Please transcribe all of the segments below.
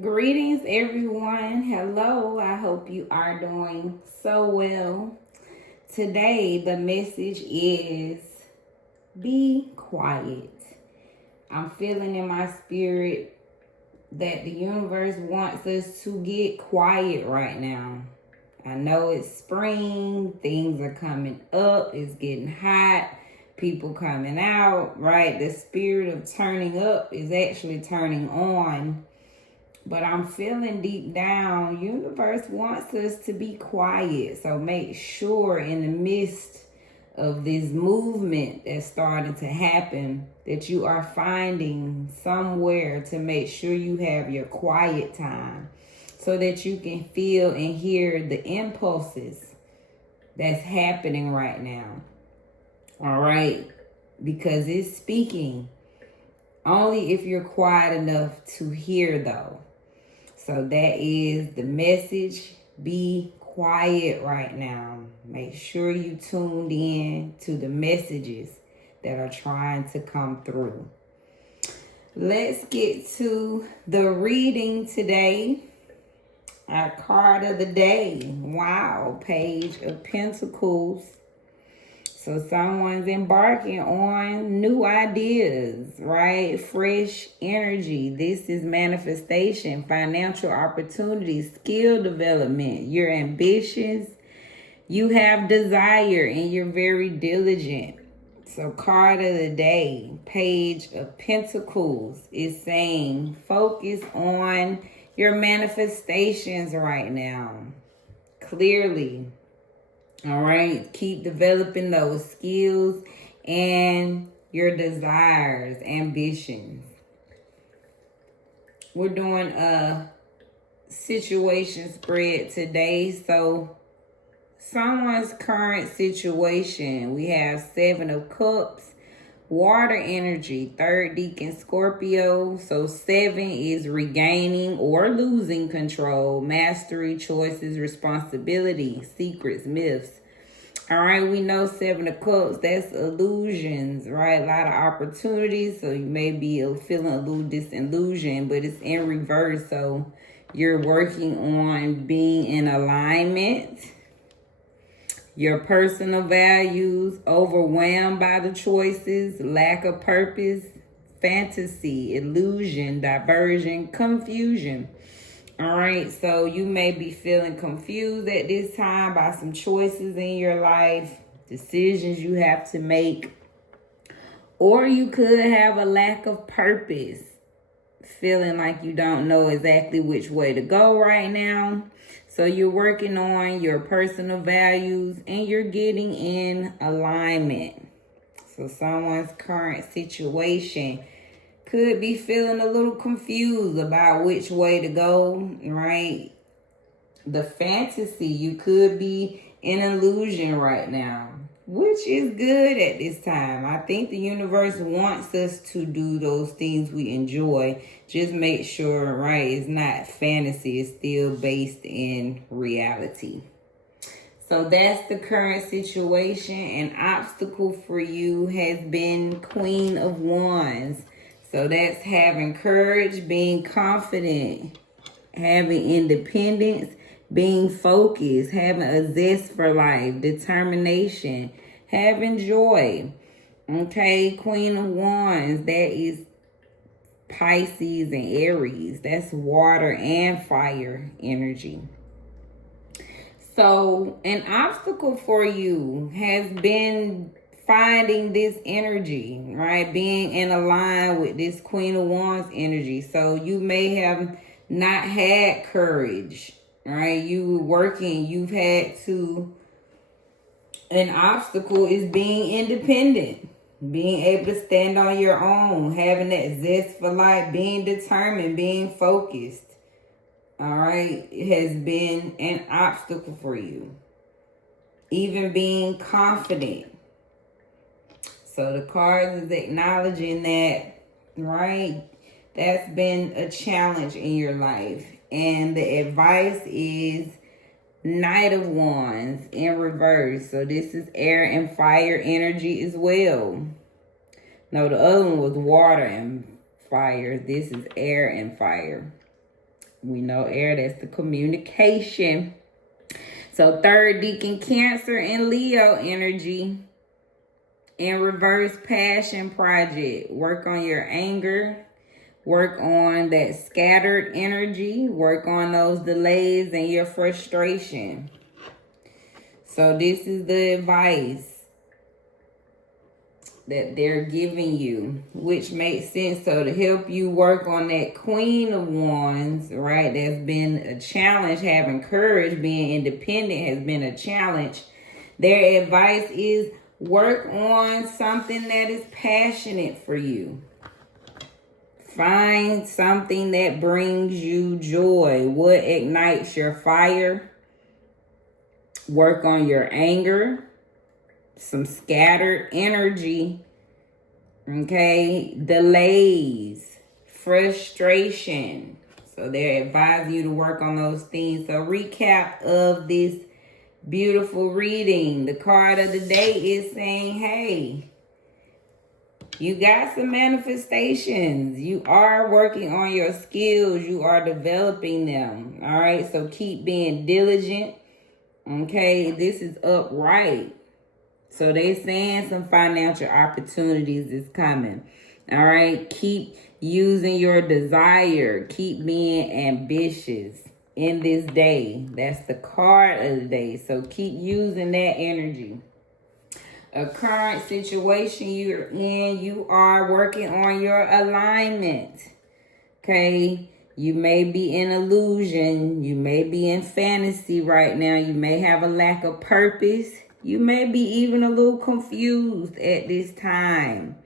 Greetings, everyone. Hello. I hope you are doing so well. Today, the message is be quiet. I'm feeling in my spirit that the universe wants us to get quiet right now. I know it's spring, things are coming up, it's getting hot, people coming out, right? The spirit of turning up is actually turning on. But I'm feeling deep down, universe wants us to be quiet. So make sure in the midst of this movement that's starting to happen that you are finding somewhere to make sure you have your quiet time so that you can feel and hear the impulses that's happening right now. All right? Because it's speaking only if you're quiet enough to hear, though. So that is the message. Be quiet right now. Make sure you tuned in to the messages that are trying to come through. Let's get to the reading today. Our card of the day. Wow, Page of Pentacles. So someone's embarking on new ideas, right? Fresh energy. This is manifestation, financial opportunities, skill development, your ambitions. You have desire and you're very diligent. So card of the day, Page of Pentacles, is saying focus on your manifestations right now. Clearly. All right, keep developing those skills and your desires, ambitions. We're doing a situation spread today. So someone's current situation, we have 7 of Cups, water energy, 3rd decan Scorpio. So 7 is regaining or losing control, mastery, choices, responsibility, secrets, myths. All right, we know 7 of Cups, that's illusions, right? A lot of opportunities, so you may be feeling a little disillusioned, but it's in reverse. So you're working on being in alignment. Your personal values, overwhelmed by the choices, lack of purpose, fantasy, illusion, diversion, confusion. All right, so you may be feeling confused at this time by some choices in your life, decisions you have to make, or you could have a lack of purpose, feeling like you don't know exactly which way to go right now. So you're working on your personal values and you're getting in alignment. So someone's current situation could be feeling a little confused about which way to go, right? The fantasy, you could be in illusion right now, which is good at this time. I think the universe wants us to do those things we enjoy. Just make sure, right, it's not fantasy, it's still based in reality. So that's the current situation. An obstacle for you has been Queen of Wands. So that's having courage, being confident, having independence, being focused, having a zest for life, determination, having joy. Okay, Queen of Wands, that is Pisces and Aries. That's water and fire energy. So an obstacle for you has been finding this energy, right? Being in line with this Queen of Wands energy. So you may have not had courage, right? You working, you've had to, an obstacle is being independent, being able to stand on your own, having that zest for life, being determined, being focused. All right, it has been an obstacle for you. Even being confident. So the cards is acknowledging that, right? That's been a challenge in your life. And the advice is Knight of Wands in reverse. So this is air and fire energy as well. No, the other one was water and fire. This is air and fire. We know air, that's the communication. So third deacon, Cancer and Leo energy. In reverse, passion project. Work on your anger. Work on that scattered energy. Work on those delays and your frustration. So this is the advice that they're giving you, which makes sense. So to help you work on that Queen of Wands, right? That's been a challenge. Having courage, being independent has been a challenge. Their advice is work on something that is passionate for you. Find something that brings you joy. What ignites your fire? Work on your anger. Some scattered energy. Okay. Delays. Frustration. So they're advising you to work on those things. So recap of this beautiful reading. The card of the day is saying, hey, you got some manifestations. You are working on your skills. You are developing them. All right. So keep being diligent. Okay. This is upright. So they're saying some financial opportunities is coming. All right. Keep using your desire. Keep being ambitious in this day. That's the card of the day. So keep using that energy. A current situation you're in, you are working on your alignment. Okay. You may be in illusion. You may be in fantasy right now. You may have a lack of purpose. You may be even a little confused at this time.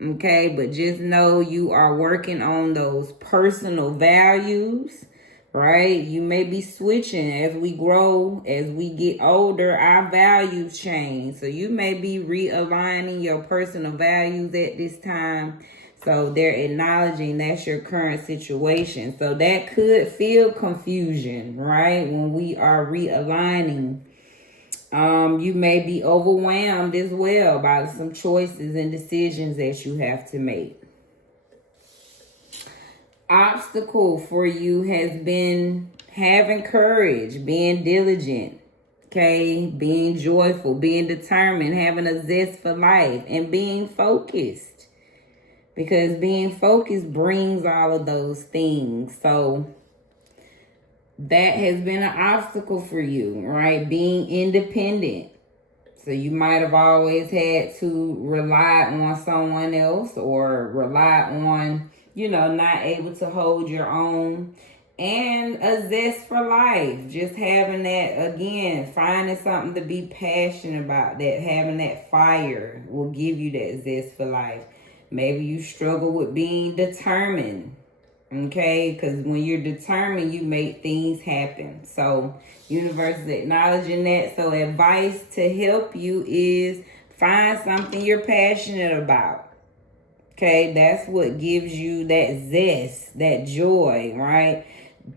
Okay. But just know you are working on those personal values. Right? You may be switching as we grow, as we get older, our values change. So you may be realigning your personal values at this time. So they're acknowledging that's your current situation. So that could feel confusion, right? When we are realigning. You may be overwhelmed as well by some choices and decisions that you have to make. Obstacle for you has been having courage, being diligent, okay, being joyful, being determined, having a zest for life, and being focused. Because being focused brings all of those things. So that has been an obstacle for you, right? Being independent. So you might have always had to rely on someone else or rely on, not able to hold your own. And a zest for life. Just having that, again, finding something to be passionate about. That having that fire will give you that zest for life. Maybe you struggle with being determined. Okay? Because when you're determined, you make things happen. So, universe is acknowledging that. So, advice to help you is find something you're passionate about. Okay, that's what gives you that zest, that joy, right?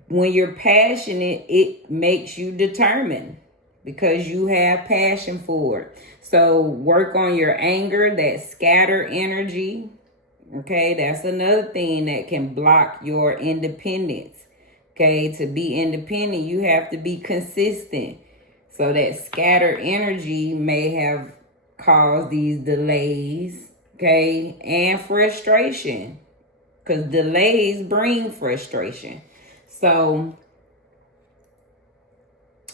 When you're passionate, it makes you determined because you have passion for it. So work on your anger, that scattered energy. Okay, that's another thing that can block your independence. Okay, to be independent, you have to be consistent. So that scattered energy may have caused these delays. Okay, and frustration, because delays bring frustration. So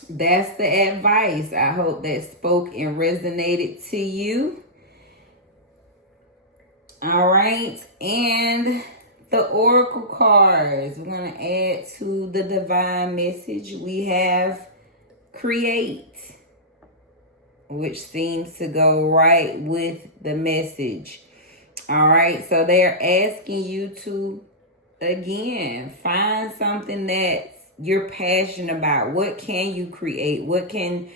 that's the advice. I hope that spoke and resonated to you. All right, and the oracle cards. We're going to add to the divine message. We have create, which seems to go right with the message. All right, so they're asking you to, again, find something that you're passionate about. What can you create? What can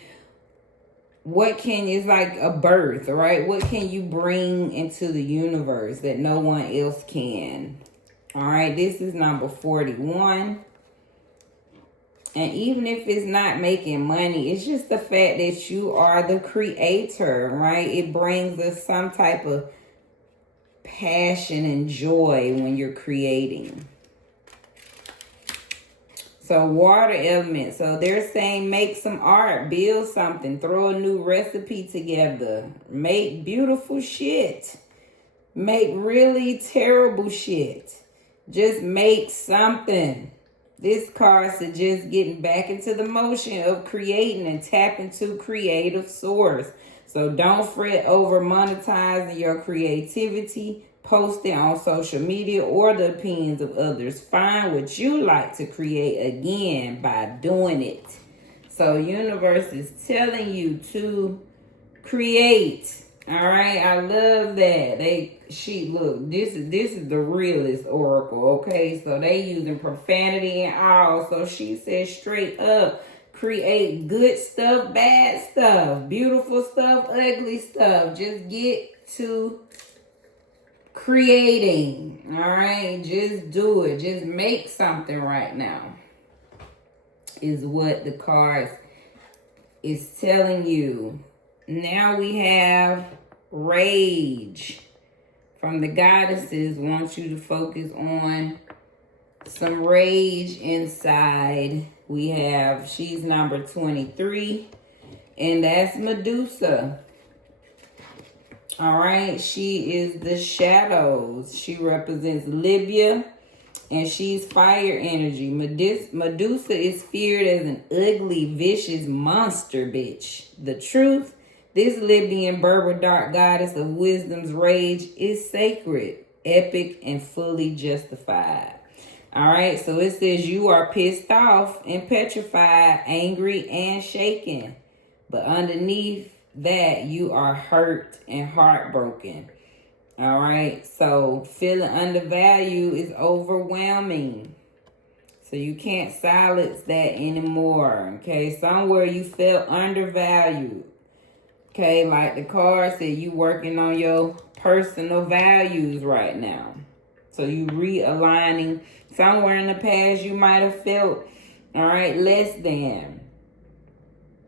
is like a birth, right? What can you bring into the universe that no one else can? All right, this is number 41. And even if it's not making money, it's just the fact that you are the creator, right? It brings us some type of passion and joy when you're creating. So water element. So they're saying make some art, build something, throw a new recipe together, make beautiful shit, make really terrible shit. Just make something. This card suggests getting back into the motion of creating and tap into creative source. So don't fret over monetizing your creativity, post it on social media or the opinions of others. Find what you like to create again by doing it. So universe is telling you to create. All right, I love that. Look, this is the realest oracle, okay? So they using profanity and all. So she says straight up, create good stuff, bad stuff, beautiful stuff, ugly stuff. Just get to creating, all right? Just do it. Just make something right now is what the cards is telling you. Now we have rage from the goddesses. Want you to focus on some rage inside. We have, she's number 23, and that's Medusa. All right, she is the shadows. She represents Libya, and she's fire energy. Medusa is feared as an ugly, vicious monster bitch. The truth, this Libyan Berber dark goddess of wisdom's rage is sacred, epic, and fully justified. All right, so it says you are pissed off and petrified, angry and shaken. But underneath that, you are hurt and heartbroken. All right, so feeling undervalued is overwhelming. So you can't silence that anymore, okay? Somewhere you felt undervalued. Okay, like the card said, you working on your personal values right now. So you realigning. Somewhere in the past you might have felt, all right, less than.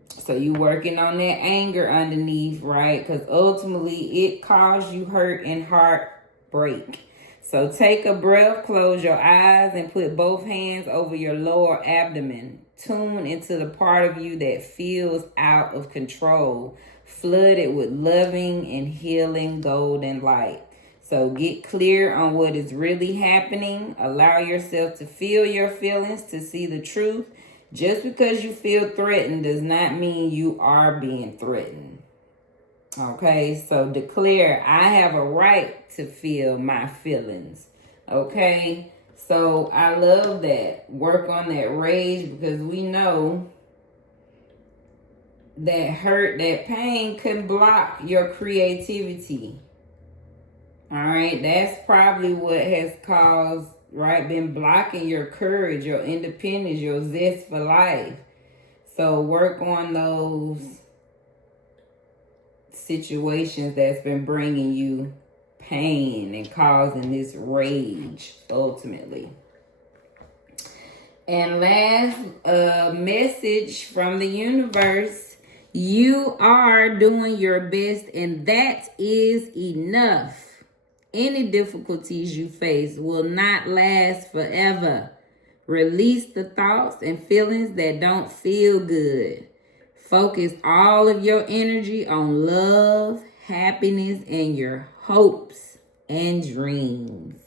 So you working on that anger underneath, right? Because ultimately it caused you hurt and heartbreak. So take a breath, close your eyes, and put both hands over your lower abdomen. Tune into the part of you that feels out of control. Flood it with loving and healing golden light. So get clear on what is really happening. Allow yourself to feel your feelings, to see the truth. Just because you feel threatened does not mean you are being threatened. Okay, so declare, I have a right to feel my feelings. Okay, so I love that. Work on that rage, because we know that hurt, that pain can block your creativity. All right, that's probably what has caused, right, been blocking your courage, your independence, your zest for life. So work on those situations that's been bringing you pain and causing this rage ultimately. And last message from the universe, you are doing your best and that is enough. Any difficulties you face will not last forever. Release the thoughts and feelings that don't feel good. Focus all of your energy on love, happiness, and your hopes and dreams.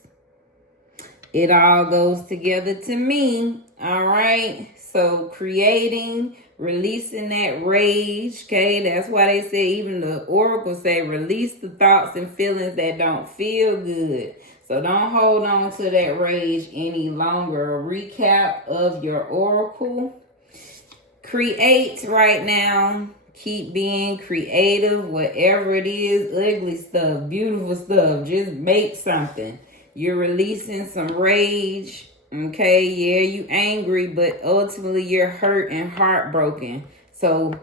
It all goes together to me, all right? So creating, releasing that rage, okay? That's why they say, even the oracle say, release the thoughts and feelings that don't feel good. So don't hold on to that rage any longer. A recap of your oracle. Create right now. Keep being creative, whatever it is, ugly stuff, beautiful stuff. Just make something. You're releasing some rage. Okay, yeah, you angry, but ultimately you're hurt and heartbroken. So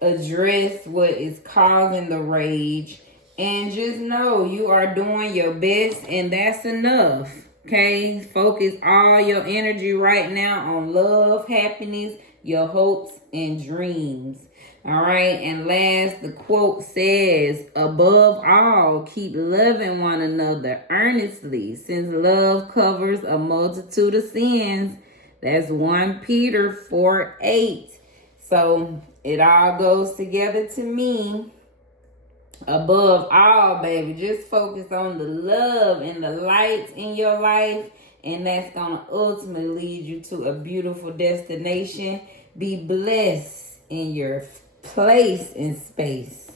address what is causing the rage and just know you are doing your best and that's enough. Okay, focus all your energy right now on love, happiness, your hopes and dreams. All right, and last, the quote says, above all, keep loving one another earnestly, since love covers a multitude of sins. That's 1 Peter 4:8. So it all goes together to me. Above all, baby, just focus on the love and the light in your life, and that's going to ultimately lead you to a beautiful destination. Be blessed in your place in space.